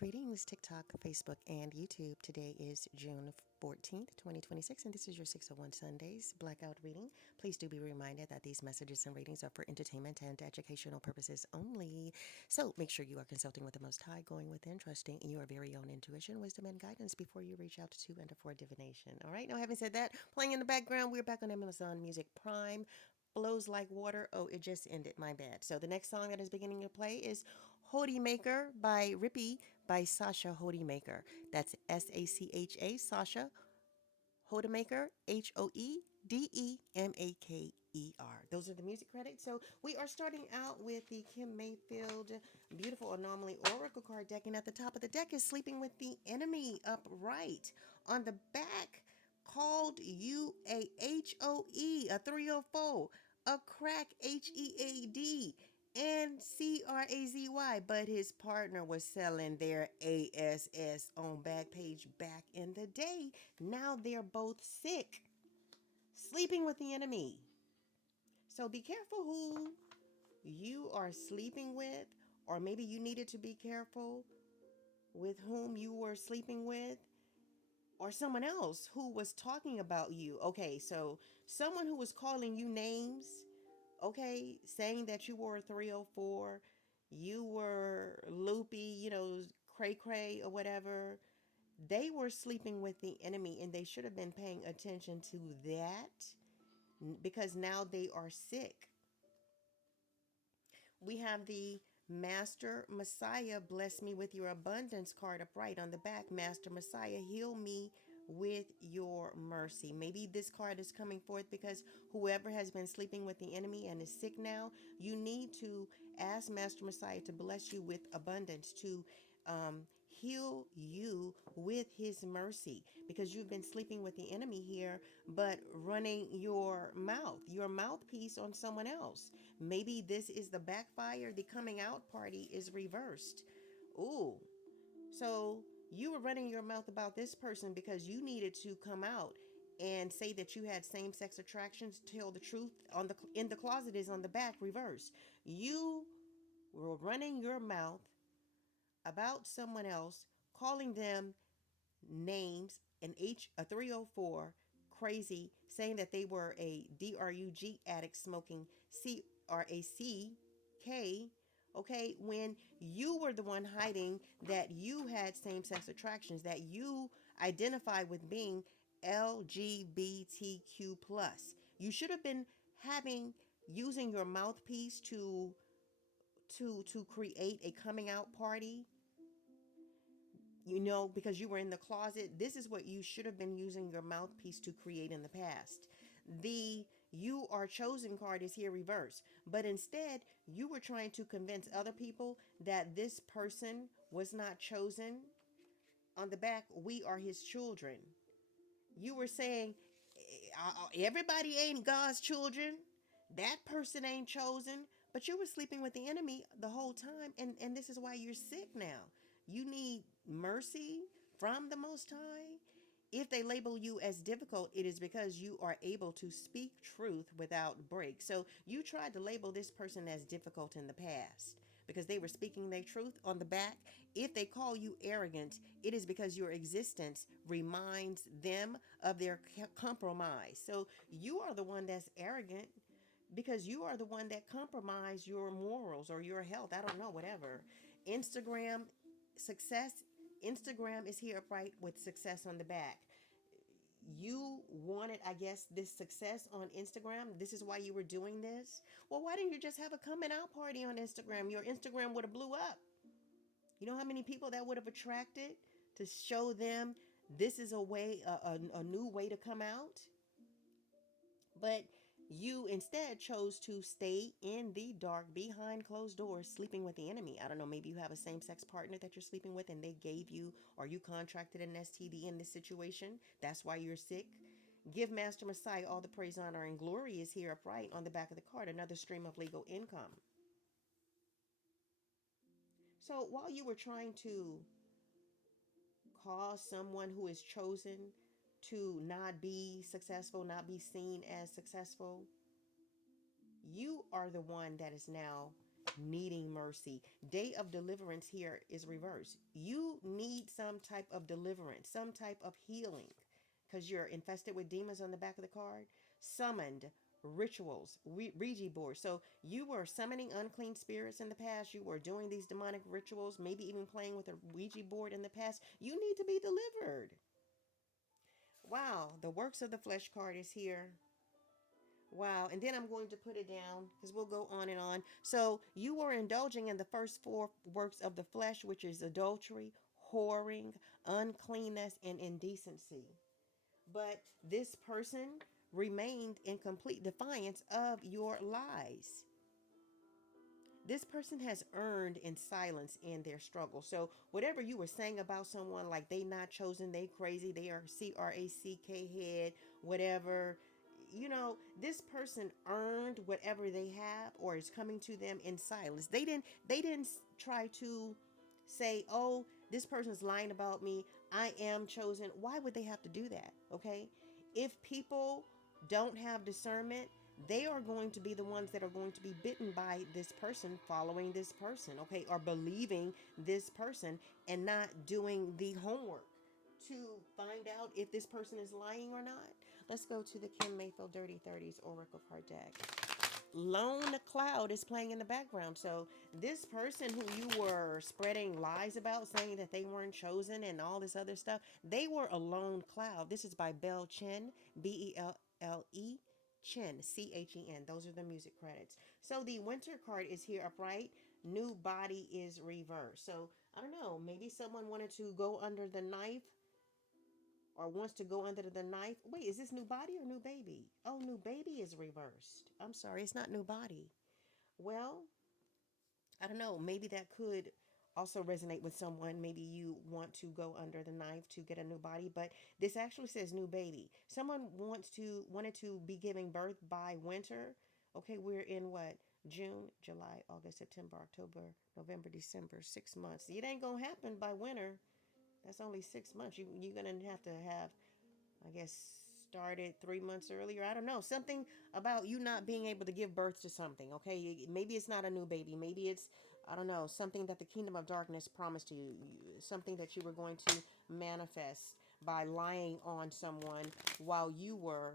Greetings, TikTok, Facebook, and YouTube. Today is June 14th, 2026, and this is your 601 Sundays Blackout reading. Please do be reminded that these messages and readings are for entertainment and educational purposes only. So make sure you are consulting with the Most High, going within, trusting in your very own intuition, wisdom, and guidance before you reach out to and for divination. All right, now having said that, playing in the background, we're back on Amazon Music Prime. Flows Like Water. Oh, it just ended. My bad. So the next song that is beginning to play is Hody Maker by Rippy by Sasha Hody Maker. That's Sacha, Sasha Hodemaker, Hoedemaker. Those are the music credits. So we are starting out with the Kim Mayfield Beautiful Anomaly Oracle card deck. And at the top of the deck is Sleeping with the Enemy upright. On the back, called you a HOE, a 304, a crack HEAD, and CRAZY, but his partner was selling their ASS on Backpage back in the day. Now they're both sick, sleeping with the enemy. So be careful who you are sleeping with, or maybe you needed to be careful with whom you were sleeping with, or someone else who was talking about you. Okay, so someone who was calling you names, okay, saying that you were a 304, you were loopy, cray cray or whatever. They were sleeping with the enemy and they should have been paying attention to that because now they are sick. We have the Master Messiah, bless me with your abundance card upright on the back. Master Messiah, heal me with your mercy. Maybe this card is coming forth because whoever has been sleeping with the enemy and is sick now, you need to ask Master Messiah to bless you with abundance, to heal you with his mercy because you've been sleeping with the enemy here, but running your mouthpiece on someone else. Maybe this is the backfire. The coming out party is reversed. Ooh. So you were running your mouth about this person because you needed to come out and say that you had same-sex attractions. Tell the truth. On the in the closet is on the back, reverse. You were running your mouth about someone else, calling them names, a 304, crazy, saying that they were a drug addict smoking crack, okay, when you were the one hiding that you had same-sex attractions, that you identify with being LGBTQ plus. You should have been having using your mouthpiece to create a coming out party, because you were in the closet. This is what you should have been using your mouthpiece to create in the past. The "you are chosen" card is here reverse, but instead you were trying to convince other people that this person was not chosen. On the back, "we are his children." You were saying everybody ain't God's children. That person ain't chosen. But you were sleeping with the enemy the whole time. And this is why you're sick now. You need mercy from the Most High. If they label you as difficult, it is because you are able to speak truth without break. So you tried to label this person as difficult in the past because they were speaking their truth. On the back, if they call you arrogant, it is because your existence reminds them of their compromise. So you are the one that's arrogant because you are the one that compromised your morals or your health. I don't know, whatever. Instagram success. Instagram is here upright with success on the back. You wanted, I guess, this success on Instagram. This is why you were doing this. Well, why didn't you just have a coming out party on Instagram? Your Instagram would have blew up. You know how many people that would have attracted to show them this is a way, a new way to come out? But you instead chose to stay in the dark behind closed doors, sleeping with the enemy. I don't know, maybe you have a same sex partner that you're sleeping with and they gave you, or you contracted an STD in this situation. That's why you're sick. Give Master Messiah all the praise, honor, and glory is here upright on the back of the card, another stream of legal income. So while you were trying to cause someone who is chosen to not be successful, not be seen as successful, you are the one that is now needing mercy. Day of deliverance here is reversed. You need some type of deliverance, some type of healing, because you're infested with demons on the back of the card. Summoned rituals, Ouija board. So you were summoning unclean spirits in the past. You were doing these demonic rituals, maybe even playing with a Ouija board in the past. You need to be delivered. Wow, the works of the flesh card is here. Wow. And then I'm going to put it down because we'll go on and on. So you were indulging in the first four works of the flesh, which is adultery, whoring, uncleanness, and indecency. But this person remained in complete defiance of your lies. This person has earned in silence in their struggle. So whatever you were saying about someone, like they not chosen, they crazy, they are crack head, whatever, this person earned whatever they have or is coming to them in silence. They didn't try to say, oh, this person's lying about me, I am chosen. Why would they have to do that? Okay, if people don't have discernment, they are going to be the ones that are going to be bitten by this person, following this person, okay, or believing this person and not doing the homework to find out if this person is lying or not. Let's go to the Kim Mayfield Dirty 30s Oracle card deck. Lone Cloud is playing in the background. So this person who you were spreading lies about, saying that they weren't chosen and all this other stuff, they were a lone cloud. This is by Belle Chen, Belle Chen, Chen. Those are the music credits. So the winter card is here upright. New body is reversed. So I don't know. Maybe someone wanted to go under the knife or wants to go under the knife. Wait, is this new body or new baby? Oh, new baby is reversed. I'm sorry, it's not new body. Well, I don't know. Maybe that could also resonate with someone. Maybe you want to go under the knife to get a new body, but this actually says new baby. Someone wanted to be giving birth by winter. Okay, we're in what? June, July, August, September, October, November, December, 6 months. It ain't gonna happen by winter. That's only 6 months. You're gonna have to have, I guess, started 3 months earlier. I don't know. Something about you not being able to give birth to something. Okay, maybe it's not a new baby. Maybe it's, I don't know, something that the kingdom of darkness promised to you. Something that you were going to manifest by lying on someone while you were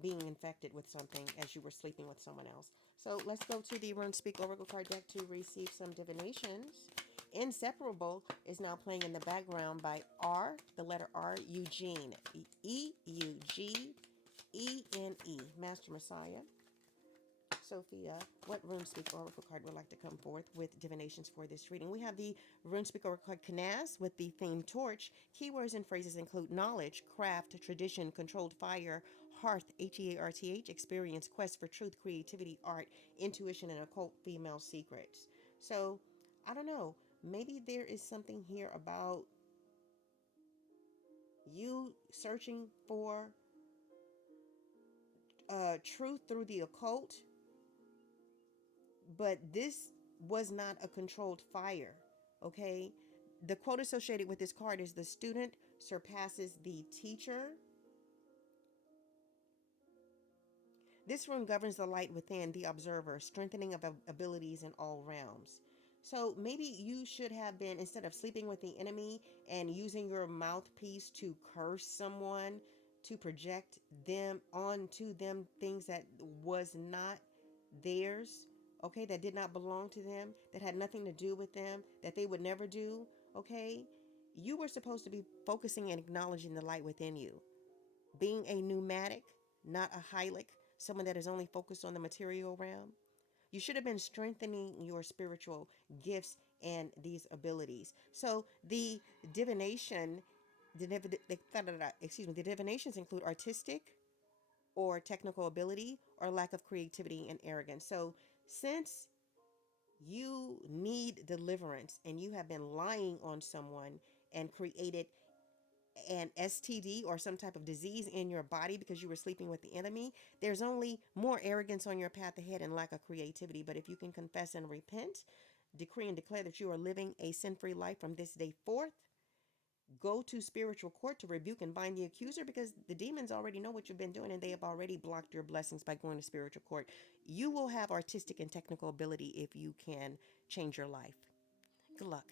being infected with something as you were sleeping with someone else. So let's go to the Rune Speak Oracle card deck to receive some divinations. Inseparable is now playing in the background by R, the letter R, Eugene, Eugene, Master Messiah. Sophia, what RuneSpeak Oracle card would like to come forth with divinations for this reading? We have the RuneSpeak Oracle card Knaz with the theme Torch. Keywords and phrases include knowledge, craft, tradition, controlled fire, hearth, Hearth, experience, quest for truth, creativity, art, intuition, and occult female secrets. So, I don't know. Maybe there is something here about you searching for truth through the occult, but this was not a controlled fire. Okay, the quote associated with this card is the student surpasses the teacher. This rune governs the light within the observer, strengthening of abilities in all realms. So maybe you should have been, instead of sleeping with the enemy and using your mouthpiece to curse someone, to project them onto them things that was not theirs, okay, that did not belong to them, that had nothing to do with them, that they would never do, okay? You were supposed to be focusing and acknowledging the light within you. Being a pneumatic, not a hylic, someone that is only focused on the material realm. You should have been strengthening your spiritual gifts and these abilities. So the divination, the divinations include artistic or technical ability or lack of creativity and arrogance. So since you need deliverance and you have been lying on someone and created an STD or some type of disease in your body because you were sleeping with the enemy, there's only more arrogance on your path ahead and lack of creativity. But if you can confess and repent, decree and declare that you are living a sin-free life from this day forth, go to spiritual court to rebuke and bind the accuser, because the demons already know what you've been doing and they have already blocked your blessings by going to spiritual court. You will have artistic and technical ability if you can change your life. Good luck.